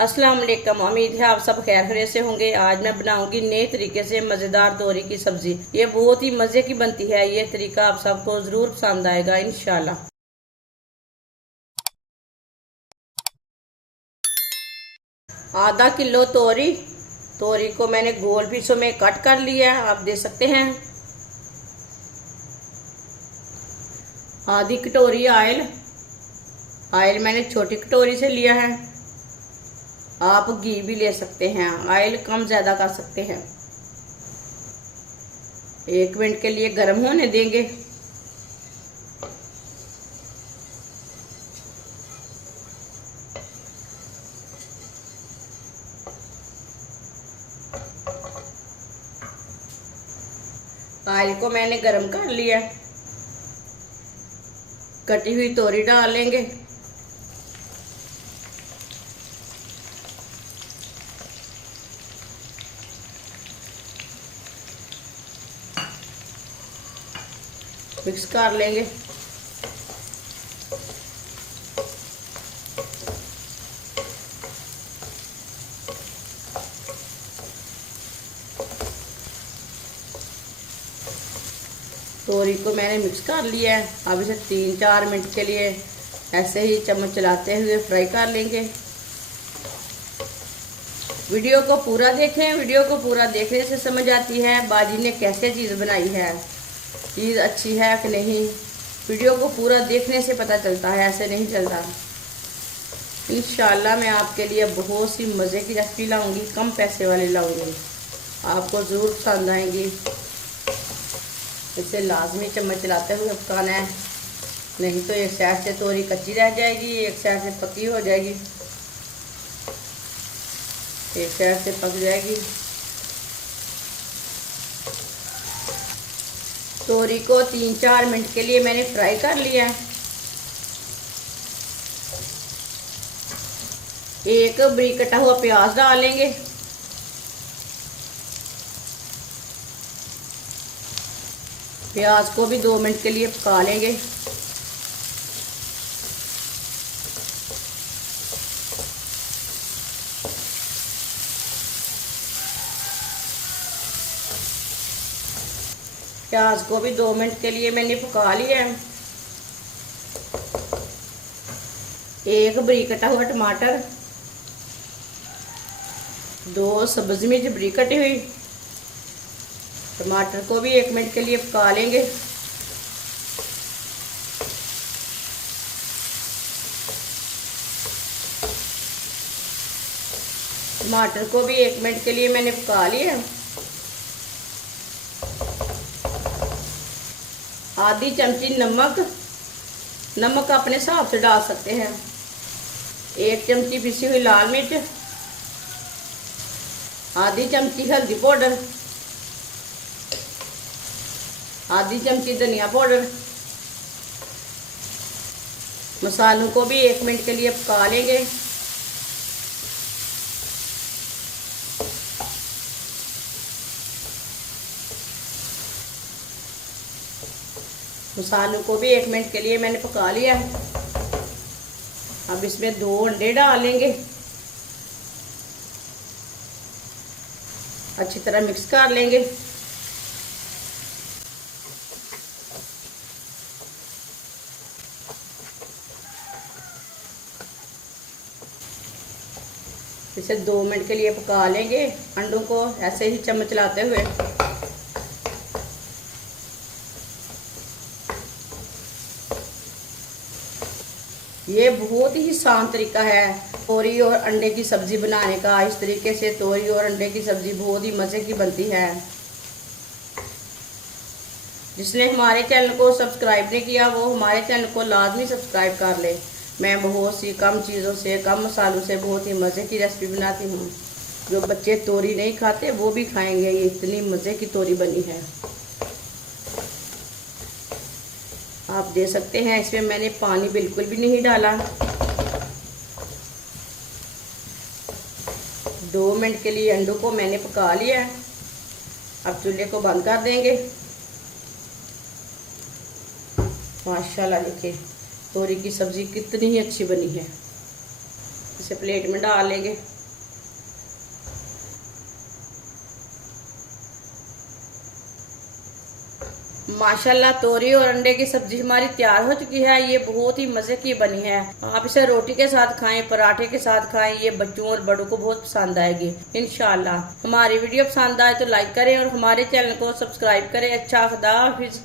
अस्सलाम वालेकुम। उम्मीद है आप सब खैर खैरियत से होंगे। आज मैं बनाऊंगी नए तरीके से मज़ेदार तोरी की सब्जी। ये बहुत ही मज़े की बनती है। ये तरीका आप सबको ज़रूर पसंद आएगा इंशाल्लाह। आधा किलो तोरी तोरी को मैंने गोल पीसों में कट कर लिया है, आप देख सकते हैं। आधी कटोरी ऑयल मैंने छोटी कटोरी से लिया है। आप घी भी ले सकते हैं, ऑयल कम ज़्यादा कर सकते हैं। 1 मिनट के लिए गर्म होने देंगे। ऑयल को मैंने गर्म कर लिया। कटी हुई तोरी डालेंगे। मिक्स कर लेंगे। तोरी को मैंने मिक्स कर लिया है। अब इसे 3-4 मिनट के लिए ऐसे ही चम्मच चलाते हुए फ्राई कर लेंगे। वीडियो को पूरा देखें। वीडियो को पूरा देखने से समझ आती है बाजी ने कैसे चीज़ बनाई है, चीज़ अच्छी है कि नहीं। वीडियो को पूरा देखने से पता चलता है, ऐसे नहीं चलता। इंशाल्लाह मैं आपके लिए बहुत सी मज़े की रेसिपी लाऊंगी, कम पैसे वाली लाऊंगी, आपको ज़रूर पसंद आएंगी। इसे लाजमी चम्मच चलाते हुए पकाना है, नहीं तो एक साइड से तोरी कच्ची रह जाएगी, एक साइड से पकी हो जाएगी, एक साइड से पक जाएगी। तोरी को 3-4 मिनट के लिए मैंने फ्राई कर लिया है। एक बारीक कटा हुआ प्याज डालेंगे। प्याज को भी 2 मिनट के लिए पका लेंगे। प्याज को भी 2 मिनट के लिए मैंने पका लिया है। एक बारीक कटा हुआ टमाटर, 2 सब्ज़ मिर्च बारीक कटी हुई। टमाटर को भी 1 मिनट के लिए पका लेंगे। टमाटर को भी 1 मिनट के लिए मैंने पका लिया। आधी चमची नमक अपने हिसाब से डाल सकते हैं। 1 चमची पिसी हुई लाल मिर्च, आधी चमची हल्दी पाउडर, आधी चमची धनिया पाउडर। मसालों को भी 1 मिनट के लिए पका लेंगे। मसालों को भी 1 मिनट के लिए मैंने पका लिया है। अब इसमें 2 अंडे डालेंगे। अच्छी तरह मिक्स कर लेंगे। इसे 2 मिनट के लिए पका लेंगे। अंडों को ऐसे ही चम्मच चलाते हुए। ये बहुत ही आसान तरीका है तोरी और अंडे की सब्जी बनाने का। इस तरीके से तोरी और अंडे की सब्जी बहुत ही मज़े की बनती है। जिसने हमारे चैनल को सब्सक्राइब नहीं किया वो हमारे चैनल को लाजमी सब्सक्राइब कर ले। मैं बहुत सी कम चीज़ों से, कम मसालों से बहुत ही मज़े की रेसिपी बनाती हूँ। जो बच्चे तोरी नहीं खाते वो भी खाएंगे। ये इतनी मज़े की तोरी बनी है, आप दे सकते हैं। इसमें मैंने पानी बिल्कुल भी नहीं डाला। 2 मिनट के लिए अंडों को मैंने पका लिया है। अब चूल्हे को बंद कर देंगे। माशाल्लाह देखिए तोरी की सब्ज़ी कितनी ही अच्छी बनी है। इसे प्लेट में डाल लेंगे। माशाल्लाह तोरी और अंडे की सब्जी हमारी तैयार हो चुकी है। ये बहुत ही मजे की बनी है। आप इसे रोटी के साथ खाएं, पराठे के साथ खाएं, ये बच्चों और बड़ों को बहुत पसंद आएगी इंशाल्लाह। हमारी वीडियो पसंद आए तो लाइक करें और हमारे चैनल को सब्सक्राइब करें। अच्छा खुदा हाफिज।